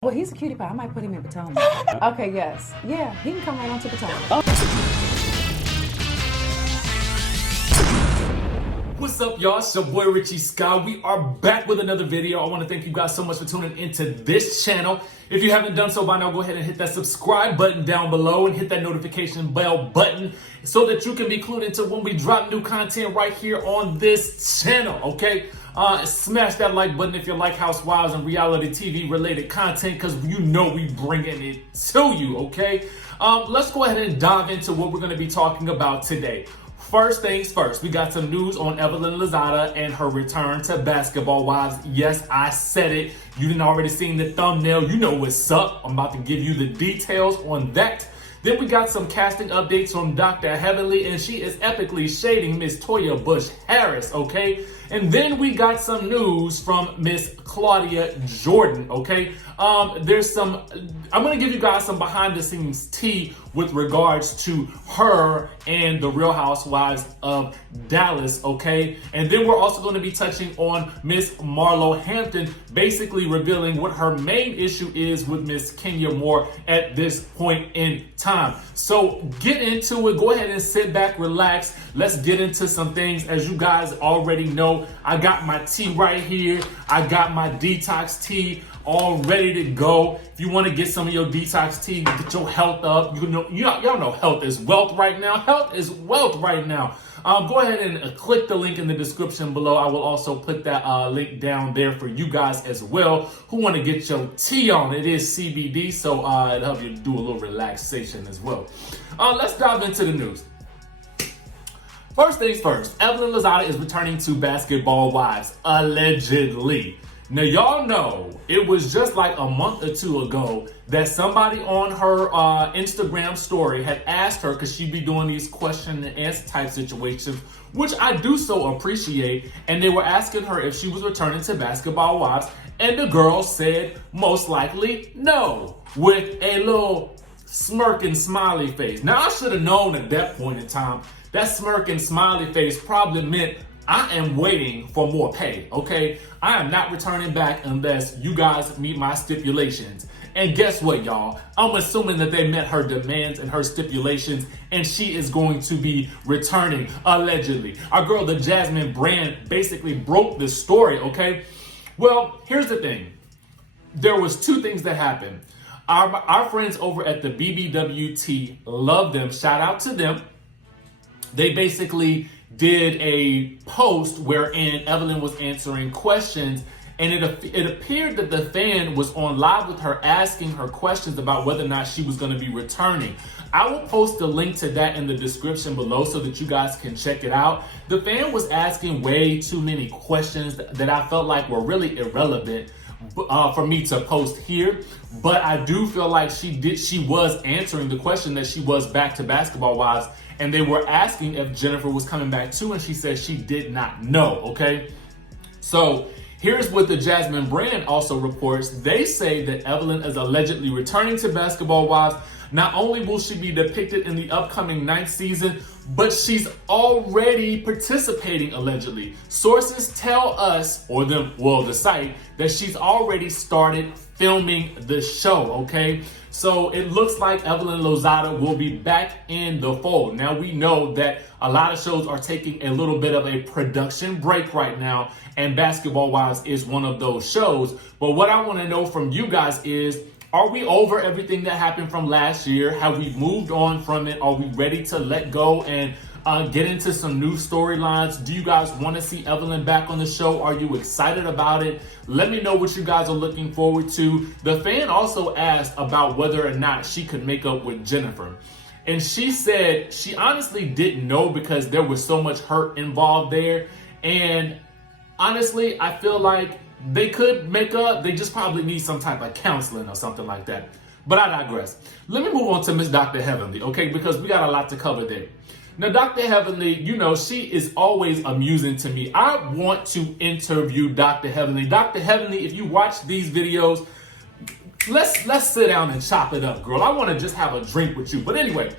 Well, he's a cutie pie. I might put him in Potomac. Okay, yes. Yeah, he can come right on to Potomac. What's up, y'all? It's your boy RHOA. We are back with another video. I want to thank you guys so much for tuning into this channel. If you haven't done so by now, go ahead and hit that subscribe button down below and hit that notification bell button so that you can be clued into when we drop new content right here on this channel, okay? Smash that like button if you like Housewives and reality TV related content, because you know we bringing it to you, okay? Let's go ahead and dive into what we're going to be talking about today. First things first, we got some news on Evelyn Lozada and her return to Basketball Wives. Yes, I said it. You didn't already seen the thumbnail. You know what's up. I'm about to give you the details on that. Then we got some casting updates from Dr. Heavenly, and she is epically shading Miss Toya Bush Harris, okay? And then we got some news from Miss Claudia Jordan, okay? I'm gonna give you guys some behind the scenes tea with regards to her and the Real Housewives of Dallas, okay? And then we're also gonna be touching on Miss Marlo Hampton, basically revealing what her main issue is with Miss Kenya Moore at this point in time. So get into it, go ahead and sit back, relax. Let's get into some things. As you guys already know, I got my tea right here. I got my detox tea all ready to go. If you want to get some of your detox tea, get your health up. Y'all know health is wealth right now. Health is wealth right now. Go ahead and click the link in the description below. I will also put that link down there for you guys as well who want to get your tea on. It is CBD, so it'll help you do a little relaxation as well. Let's dive into the news. First things first, Evelyn Lozada is returning to Basketball Wives, allegedly. Now, y'all know it was just like a month or two ago that somebody on her Instagram story had asked her, because she'd be doing these question and answer type situations, which I do so appreciate, and they were asking her if she was returning to Basketball Wives, and the girl said most likely no, with a little smirking smiley face. Now, I should have known at that point in time that smirking smiley face probably meant I am waiting for more pay, okay? I am not returning back unless you guys meet my stipulations. And guess what, y'all? I'm assuming that they met her demands and her stipulations, and she is going to be returning, allegedly. Our girl, the Jasmine brand, basically broke this story, okay? Well, here's the thing. There was two things that happened. Our friends over at the BBWT, love them. Shout out to them. They basically did a post wherein Evelyn was answering questions, and it appeared that the fan was on live with her asking her questions about whether or not she was going to be returning. I will post a link to that in the description below so that you guys can check it out. The fan was asking way too many questions that I felt like were really irrelevant for me to post here, but I do feel like she was answering the question that she was back to Basketball Wives, and they were asking if Jennifer was coming back too, and she said she did not know, okay? So here's what the Jasmine brand also reports. They say that Evelyn is allegedly returning to Basketball Wives. Not only will she be depicted in the upcoming 9th season, but she's already participating, allegedly. Sources tell us, the site, that she's already started filming the show, okay? So it looks like Evelyn Lozada will be back in the fold. Now, we know that a lot of shows are taking a little bit of a production break right now, and Basketball Wives is one of those shows. But what I want to know from you guys is, are we over everything that happened from last year? Have we moved on from it? Are we ready to let go and get into some new storylines? Do you guys want to see Evelyn back on the show? Are you excited about it? Let me know what you guys are looking forward to. The fan also asked about whether or not she could make up with Jennifer. And she said she honestly didn't know because there was so much hurt involved there. And honestly, I feel like they could make up. They just probably need some type of counseling or something like that. But I digress. Let me move on to Miss Dr. Heavenly, okay? Because we got a lot to cover there. Now, Dr. Heavenly, you know, she is always amusing to me. I want to interview Dr. Heavenly. Dr. Heavenly, if you watch these videos, let's sit down and chop it up, girl. I want to just have a drink with you. But anyway,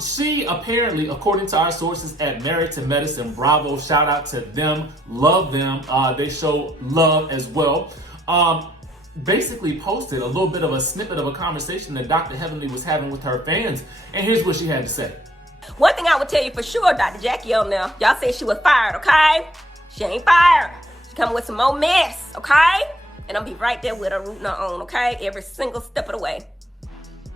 she apparently, according to our sources at Married to Medicine, Bravo, shout out to them, love them. They show love as well. basically posted a little bit of a snippet of a conversation that Dr. Heavenly was having with her fans. And here's what she had to say. One thing I would tell you for sure, Dr. Jackie on there, y'all said she was fired, okay? She ain't fired. She coming with some more mess, okay? And I'll be right there with her rooting her on, okay? Every single step of the way.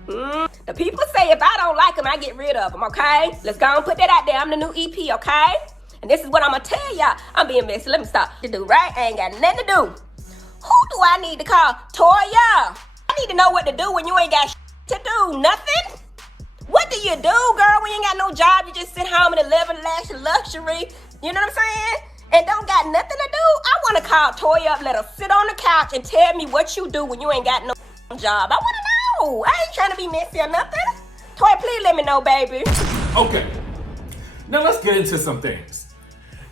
The people say if I don't like them, I get rid of them, okay? Let's go and put that out there. I'm the new EP, okay? And this is what I'm gonna tell y'all. I'm being messy. Let me stop to do, right? I ain't got nothing to do. Who do I need to call? Toya. I need to know what to do when you ain't got to do nothing. What do you do, girl, when you ain't got no job? You just sit home and live in luxury. You know what I'm saying? And don't got nothing to do? I want to call Toya up, let her sit on the couch and tell me what you do when you ain't got no job. I want to know. I ain't trying to be messy or nothing. Toya, please let me know, baby. Okay. Now let's get into some things.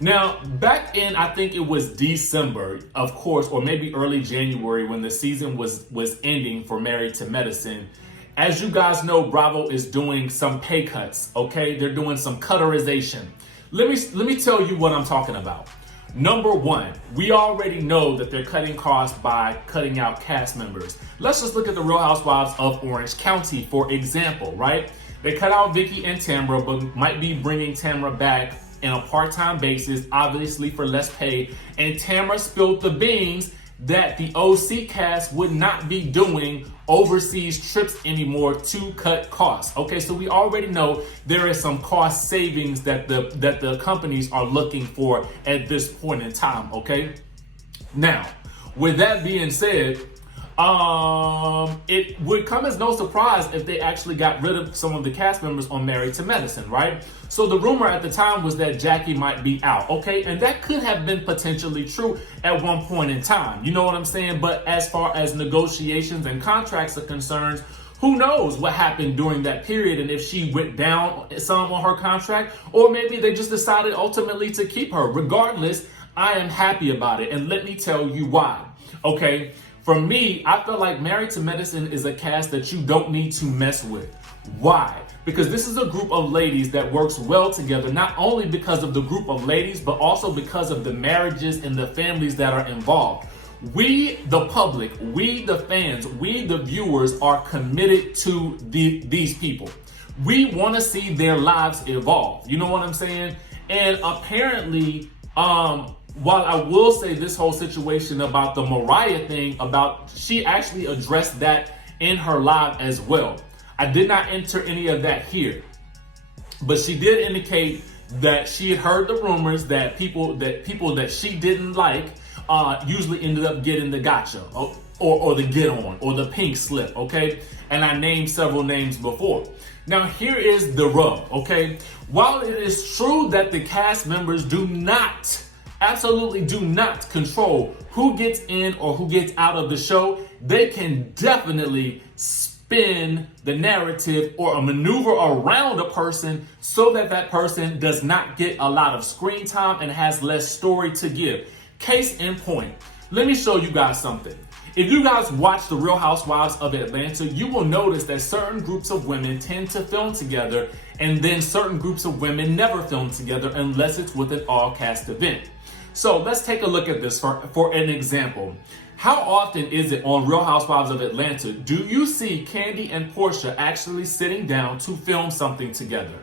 Now, back in, I think it was December, of course, or maybe early January when the season was ending for Married to Medicine. As you guys know, Bravo is doing some pay cuts, okay? They're doing some cutterization. Let me tell you what I'm talking about. Number one, we already know that they're cutting costs by cutting out cast members. Let's just look at the Real Housewives of Orange County, for example, right? They cut out Vicky and Tamra, but might be bringing Tamra back in a part-time basis, obviously for less pay. And Tamra spilled the beans that the OC cast would not be doing overseas trips anymore to cut costs. Okay, so we already know there is some cost savings that the companies are looking for at this point in time. Okay, now with that being said, it would come as no surprise if they actually got rid of some of the cast members on Married to Medicine, right? So the rumor at the time was that Jackie might be out, okay? And that could have been potentially true at one point in time. You know what I'm saying? But as far as negotiations and contracts are concerned, who knows what happened during that period and if she went down some on her contract, or maybe they just decided ultimately to keep her. Regardless, I am happy about it. And let me tell you why, okay? For me, I feel like Married to Medicine is a cast that you don't need to mess with. Why? Because this is a group of ladies that works well together, not only because of the group of ladies, but also because of the marriages and the families that are involved. We, the public, we, the fans, we, the viewers, are committed to these people. We want to see their lives evolve. You know what I'm saying? And apparently, while I will say this whole situation about the Mariah thing, she actually addressed that in her live as well. I did not enter any of that here, but she did indicate that she had heard the rumors that people that she didn't like usually ended up getting the gotcha or the get on or the pink slip, okay? And I named several names before. Now here is the rub, okay? While it is true that the cast members absolutely do not control who gets in or who gets out of the show, they can definitely spin the narrative or a maneuver around a person so that that person does not get a lot of screen time and has less story to give. Case in point, let me show you guys something. If you guys watch The Real Housewives of Atlanta, you will notice that certain groups of women tend to film together and then certain groups of women never film together unless it's with an all-cast event. So let's take a look at this for an example. How often is it on Real Housewives of Atlanta do you see Kandi and Porsha actually sitting down to film something together?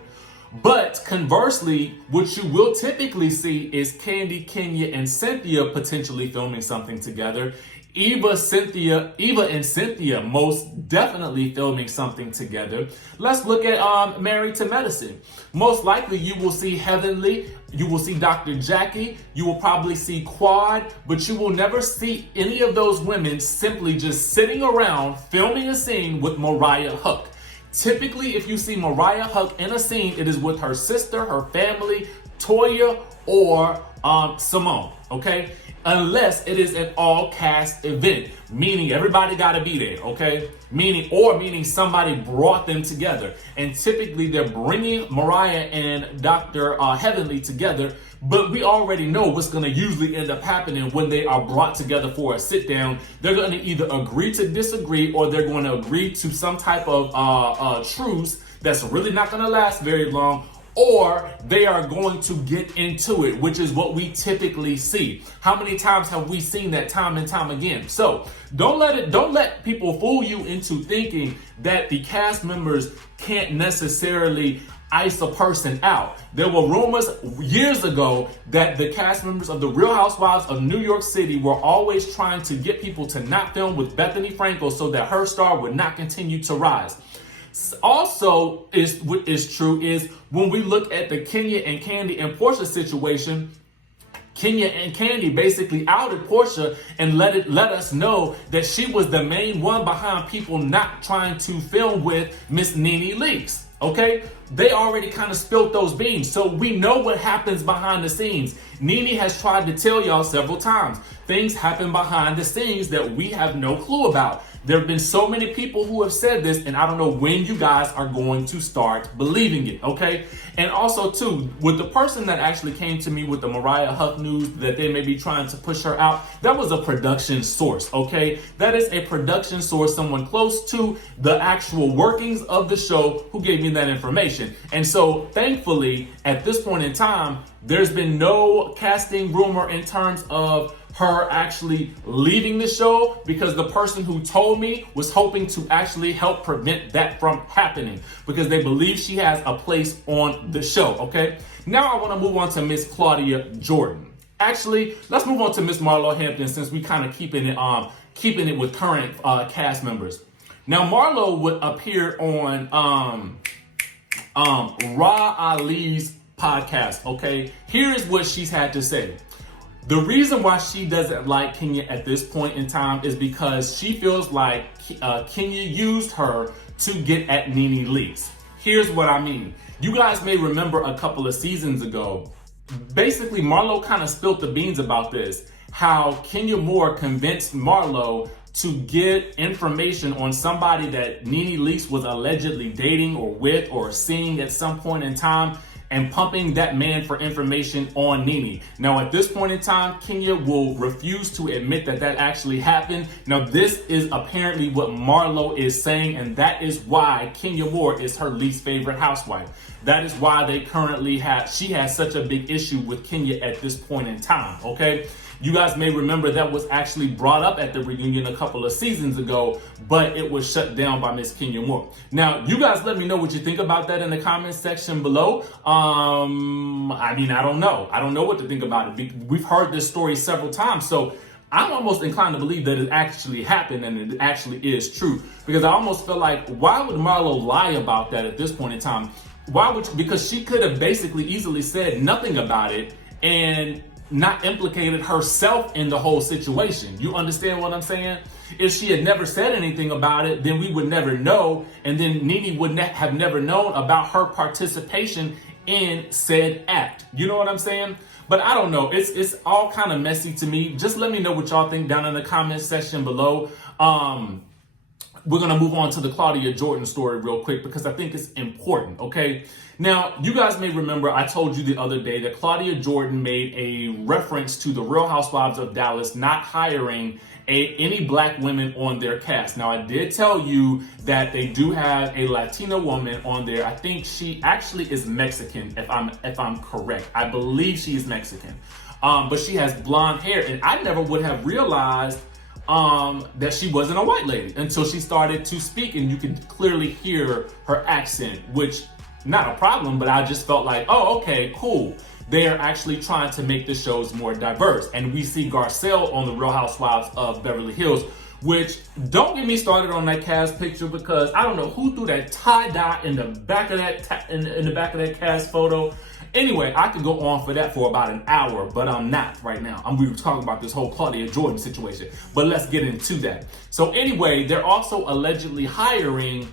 But conversely, what you will typically see is Kandi, Kenya, and Cynthia potentially filming something together. Eva and Cynthia most definitely filming something together. Let's look at Married to Medicine. Most likely you will see Heavenly, you will see Dr. Jackie, you will probably see Quad, but you will never see any of those women simply just sitting around filming a scene with Mariah Huq. Typically, if you see Mariah Huq in a scene, it is with her sister, her family, Toya, or Simone, okay? Unless it is an all-cast event, meaning everybody got to be there, okay? Meaning somebody brought them together. And typically they're bringing Mariah and Dr. Heavenly together, but we already know what's going to usually end up happening when they are brought together for a sit-down. They're going to either agree to disagree or they're going to agree to some type of truce that's really not going to last very long, or they are going to get into it, which is what we typically see. How many times have we seen that time and time again? So don't let people fool you into thinking that the cast members can't necessarily ice a person out. There were rumors years ago that the cast members of the Real Housewives of New York City were always trying to get people to not film with Bethany Frankel so that her star would not continue to rise. Also, what is true is when we look at the Kenya and Kandi and Porsha situation, Kenya and Kandi basically outed Porsha and let us know that she was the main one behind people not trying to film with Miss Nene Leakes. Okay, they already kind of spilled those beans, so we know what happens behind the scenes. Nene has tried to tell y'all several times, things happen behind the scenes that we have no clue about. There have been so many people who have said this, and I don't know when you guys are going to start believing it, okay? And also, too, with the person that actually came to me with the Mariah Huff news that they may be trying to push her out, that was a production source, okay? That is a production source, someone close to the actual workings of the show who gave me that information. And so, thankfully, at this point in time, there's been no casting rumor in terms of her actually leaving the show, because the person who told me was hoping to actually help prevent that from happening because they believe she has a place on the show, okay? Now I want to move on to Miss Claudia Jordan. Actually, let's move on to Miss Marlo Hampton since we kind of keeping it with current cast members. Now Marlo would appear on RHOA Ali's podcast, okay? Here is what she's had to say. The reason why she doesn't like Kenya at this point in time is because she feels like Kenya used her to get at Nene Leakes. Here's what I mean. You guys may remember a couple of seasons ago, basically Marlo kind of spilled the beans about this, how Kenya Moore convinced Marlo to get information on somebody that Nene Leakes was allegedly dating or with or seeing at some point in time, and pumping that man for information on Nene. Now, at this point in time, Kenya will refuse to admit that that actually happened. Now, this is apparently what Marlo is saying, and that is why Kenya Moore is her least favorite housewife. That is why she has such a big issue with Kenya at this point in time, okay? You guys may remember that was actually brought up at the reunion a couple of seasons ago, but it was shut down by Miss Kenya Moore. Now, you guys let me know what you think about that in the comment section below. I don't know. I don't know what to think about it. We've heard this story several times, so I'm almost inclined to believe that it actually happened and it actually is true. Because I almost feel like, why would Marlo lie about that at this point in time? Because she could have basically easily said nothing about it and not implicated herself in the whole situation. You understand what I'm saying? If she had never said anything about it, then we would never know, and then Nene would have never known about her participation in said act. You know what I'm saying? But I don't know. It's all kind of messy to me. Just let me know what y'all think down in the comment section below. We're going to move on to the Claudia Jordan story real quick because I think it's important, okay? Now, you guys may remember I told you the other day that Claudia Jordan made a reference to the Real Housewives of Dallas not hiring any black women on their cast. Now, I did tell you that they do have a Latina woman on there. I think she actually is Mexican, if I'm correct. I believe she is Mexican, but she has blonde hair, and I never would have realized that she wasn't a white lady until she started to speak, and you can clearly hear her accent, which not a problem, but I just felt like, oh, okay, cool. They are actually trying to make the shows more diverse. And we see Garcelle on the Real Housewives of Beverly Hills, which, don't get me started on that cast picture because I don't know who threw that tie-dye in the back of that in the back of that cast photo. Anyway, I could go on for that for about an hour, but I'm not right now. We were talking about this whole Claudia Jordan situation, but let's get into that. So anyway, they're also allegedly hiring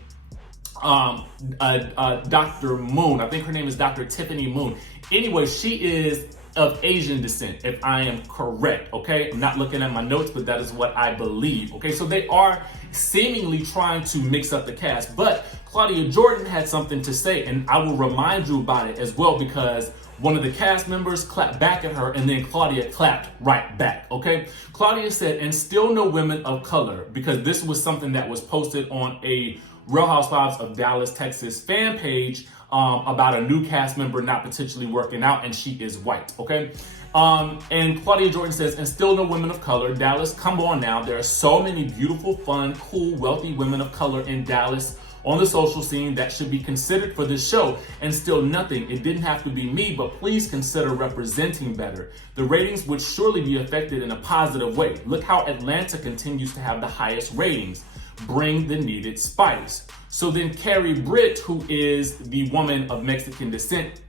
Dr. Moon. I think her name is Dr. Tiffany Moon. Anyway, she is of Asian descent, if I am correct, okay? I'm not looking at my notes, but that is what I believe, okay? So they are seemingly trying to mix up the cast, but Claudia Jordan had something to say, and I will remind you about it as well because one of the cast members clapped back at her, and then Claudia clapped right back, okay? Claudia said, and still no women of color, because this was something that was posted on a Real Housewives of Dallas, Texas fan page about a new cast member not potentially working out, and she is white, okay? And Claudia Jordan says, and still no women of color. Dallas, come on now. There are so many beautiful, fun, cool, wealthy women of color in Dallas on the social scene that should be considered for this show, and still nothing. It didn't have to be me, but please consider representing better. The ratings would surely be affected in a positive way. Look how Atlanta continues to have the highest ratings. Bring the needed spice. So then Carrie Britt, who is the woman of Mexican descent,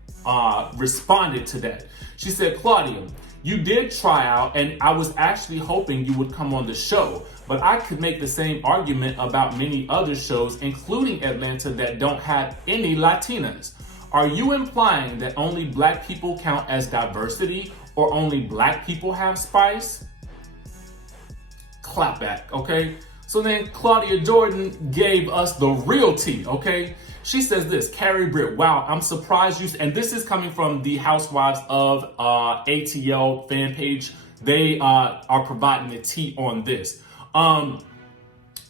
responded to that. She said, Claudia, you did try out, and I was actually hoping you would come on the show, but I could make the same argument about many other shows, including Atlanta, that don't have any Latinas. Are you implying that only black people count as diversity, or only black people have spice? Clap back, okay? So then Claudia Jordan gave us the real tea, okay? She says this, Carrie Britt, wow, I'm surprised you, and this is coming from the Housewives of ATL fan page. They are providing the tea on this.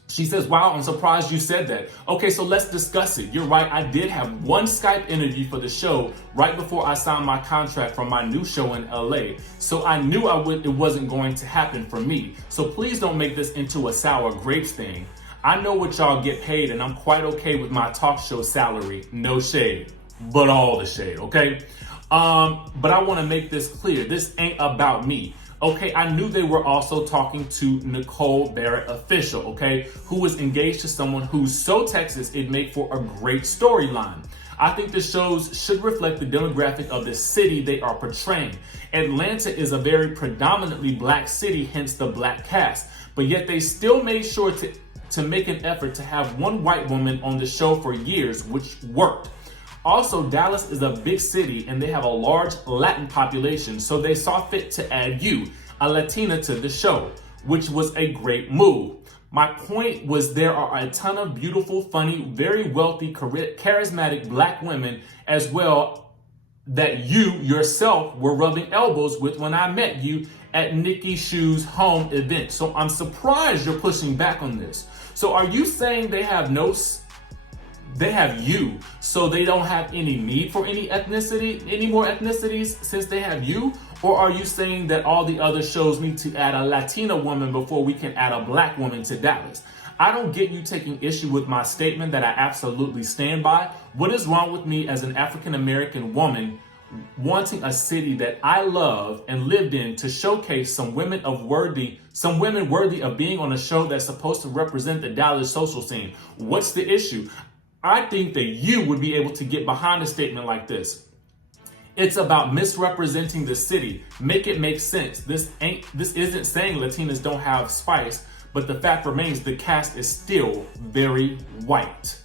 She says, wow, I'm surprised you said that. Okay, so let's discuss it. You're right, I did have one Skype interview for the show right before I signed my contract for my new show in LA. So I knew it wasn't going to happen for me. So please don't make this into a sour grapes thing. I know what y'all get paid, and I'm quite okay with my talk show salary. No shade, but all the shade, okay? But I want to make this clear. This ain't about me. Okay, I knew they were also talking to Nicole Barrett official, okay, who was engaged to someone who's so Texas it'd make for a great storyline. I think the shows should reflect the demographic of the city they are portraying. Atlanta is a very predominantly black city, hence the black cast, but yet they still made sure to make an effort to have one white woman on the show for years, which worked. Also, Dallas is a big city and they have a large Latin population, so they saw fit to add you, a Latina, to the show, which was a great move. My point was there are a ton of beautiful, funny, very wealthy, charismatic black women as well that you yourself were rubbing elbows with when I met you at Nikki Shu's home event. So I'm surprised you're pushing back on this. So are you saying they have you, so they don't have any need for any more ethnicities since they have you? Or are you saying that all the other shows need to add a Latina woman before we can add a black woman to Dallas? I don't get you taking issue with my statement that I absolutely stand by. What is wrong with me as an African American woman wanting a city that I love and lived in to showcase some women worthy of being on a show that's supposed to represent the Dallas social scene? What's the issue? I think that you would be able to get behind a statement like this. It's about misrepresenting the city. Make it make sense. This isn't saying Latinas don't have spice, but the fact remains the cast is still very white.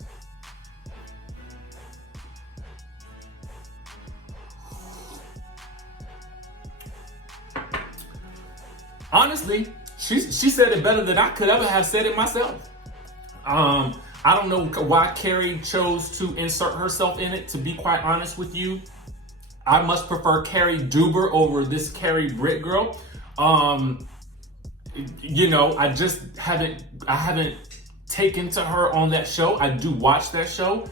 Honestly, she said it better than I could ever have said it myself. I don't know why Carrie chose to insert herself in it, to be quite honest with you. I must prefer Carrie Duber over this Carrie Britt girl. You know, I haven't taken to her on that show. I do watch that show.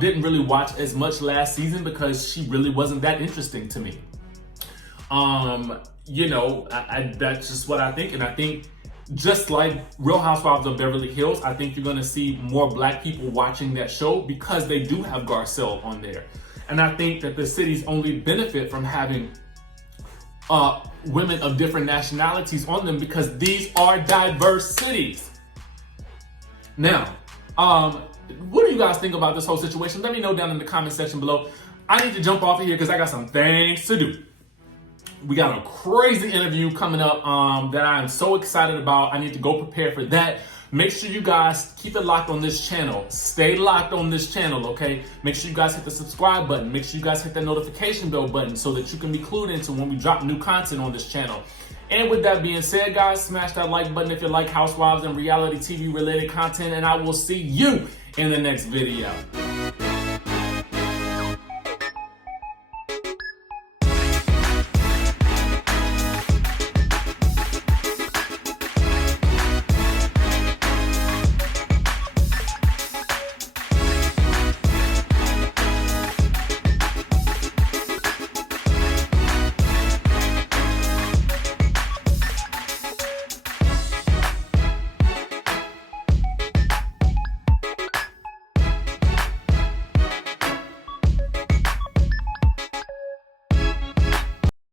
Didn't really watch as much last season because she really wasn't that interesting to me. You know, that's just what I think. And I think just like Real Housewives of Beverly Hills, I think you're going to see more black people watching that show because they do have Garcelle on there. And I think that the cities only benefit from having women of different nationalities on them because these are diverse cities. Now, what do you guys think about this whole situation? Let me know down in the comment section below. I need to jump off of here because I got some things to do. We got a crazy interview coming up that I am so excited about. I need to go prepare for that. Make sure you guys keep it locked on this channel. Stay locked on this channel, okay? Make sure you guys hit the subscribe button. Make sure you guys hit that notification bell button so that you can be clued into when we drop new content on this channel. And with that being said, guys, smash that like button if you like Housewives and reality TV related content, and I will see you in the next video.